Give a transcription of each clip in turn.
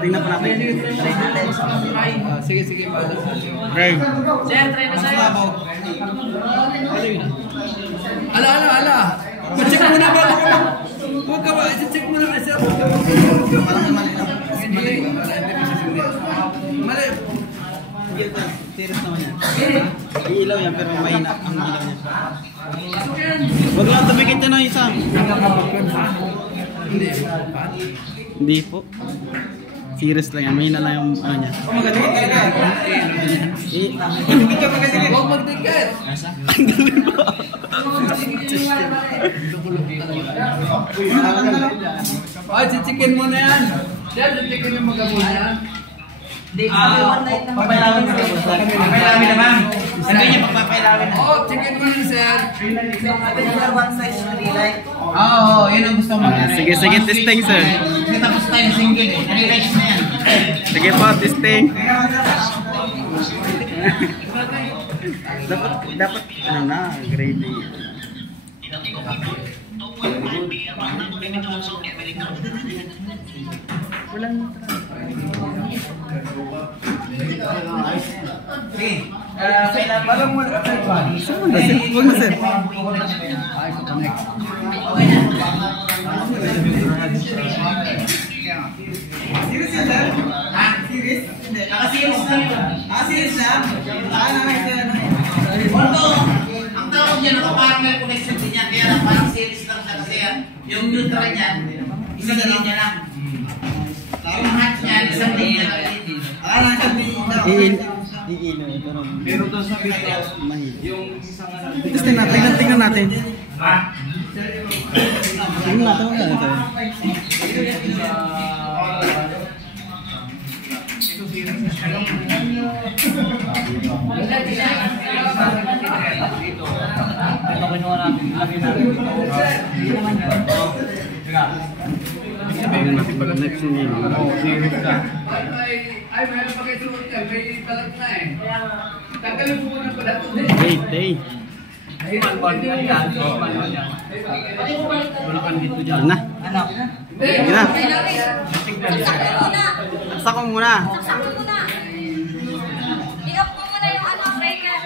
Tingnan po natin. Sige, sige. Okay. Sir, try na sa'yo. Ala. Pa-check muna ba? Huwag ka ba? I-check muna kasi ako. Parang mali lang. Mali. Serious naman yan. Iilaw yan pero mahina ang ilaw niya. Huwag lang tumikit na ng isang. Hindi po. Serious lang yan. Mahina lang yung ano niya. Huwag magdikit. Ay, chichikin mo na yan. Sir, chichikin yung magabon yan. Papailamin naman. Ano yung pagpapailamin na? Oo, chicken mo na, sir. One size na relay. Oo, yun ang gusto mo. Sige, testing sir. Tapos tayo single eh. Nare-rice na yan. Sige po, testing. dapat ano na, grading. Walang Parang mo na huwag na sir. Serious yan, sir? Ha? Serious? Hindi. Naka-serious na yun. Serious na? Although, ang tawag niya naka-parallel connection din yan. Kaya lang parang serious lang siya kasi yung neutral niya, isang linya lang. Yung hatch niya, isang linya lang. Pero doon sa video, yung isang tingnan natin. Ha? Tingnan natin wala natin. Ito kinuha natin. Lagi natin. Tingnan natin pag next niya. Ay, meron pa kayo suot yan. May talag na eh. Tagalin mo muna pala ito. Day. Yan na. Sige na. Saksak mo muna. I-off mo muna yung breaker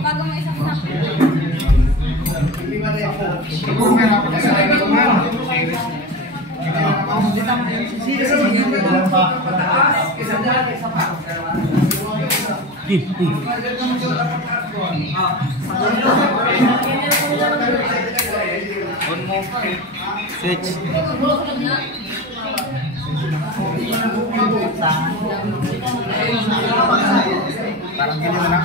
bago mo isang Switch. Parang ganyan na.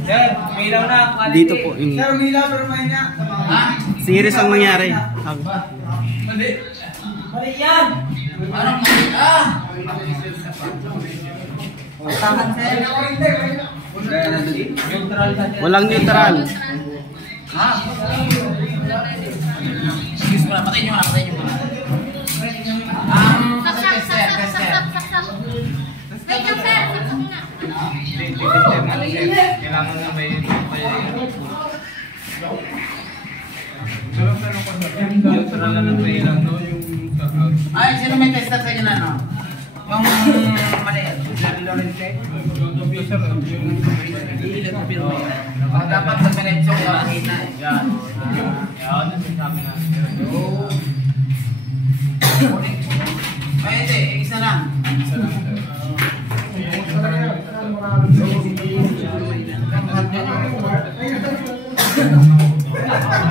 Sir, may ilaw na. Dito po yung Sir, may ilaw pero may niya. series ang nangyari. Mali. Mali yan. Parang mali. Tahan, sir. Walang neutral. Ha? Excuse mo na, patayin nyo muna. saksak. Wait lang, sir. Saksak muna. Kailangan na may neutral na ng ilang no yung Ay, sino may tester sa inyo na, no? Yung mali. Dapat sa pinetsong makina. Yan. Ay, hindi. Isa lang.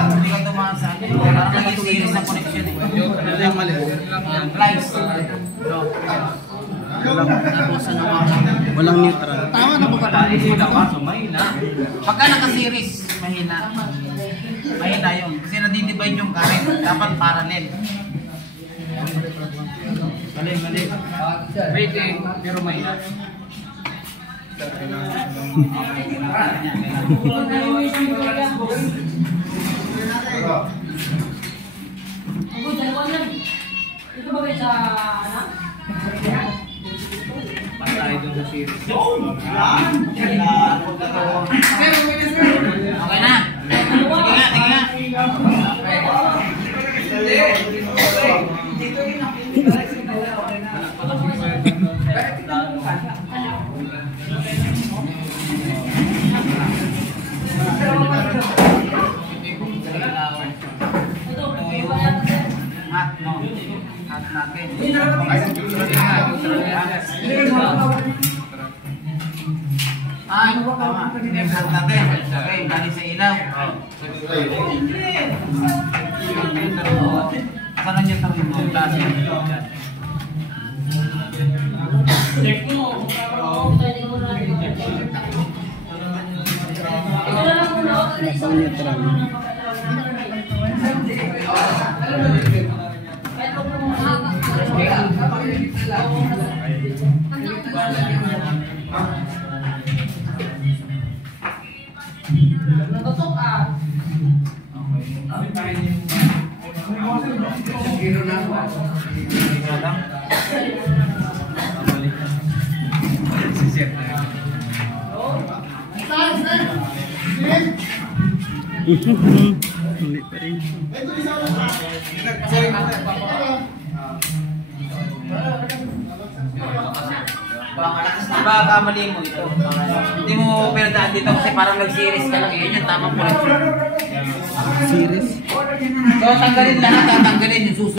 Hindi ka tumasa. Parang nag-series ng connection. Ito yung mali. Lights. Walang neutral. Tama na po ka tayo. Mahina. Pagka naka-series, mahina. Mahina yun. Kasi nadidivide yung current. Dapat parallel. Mali. rating pero mahina. Ito ba sa anak? Patay doon sa series. Okay na. Sige nga. Dito yung nakikita. Bakit ito mo kasa? Hat, no? Hat natin. Ay, tama. Hindi yung hat natin. Okay, galing sa ilaw. Saan niya tawin mo? Klase. Check mo. Pwede mo na. Ito na lang muna. Nasa-neutral. Natutok ah. Kilo na ako. Sisip na yun. Huli pa rin. Baka kamali mo ito. Hindi mo pinadaan dito kasi parang nag-series ka lang. Yun yung tamang correction. Series? So, tanggalin lahat. Tatanggalin yung susunod.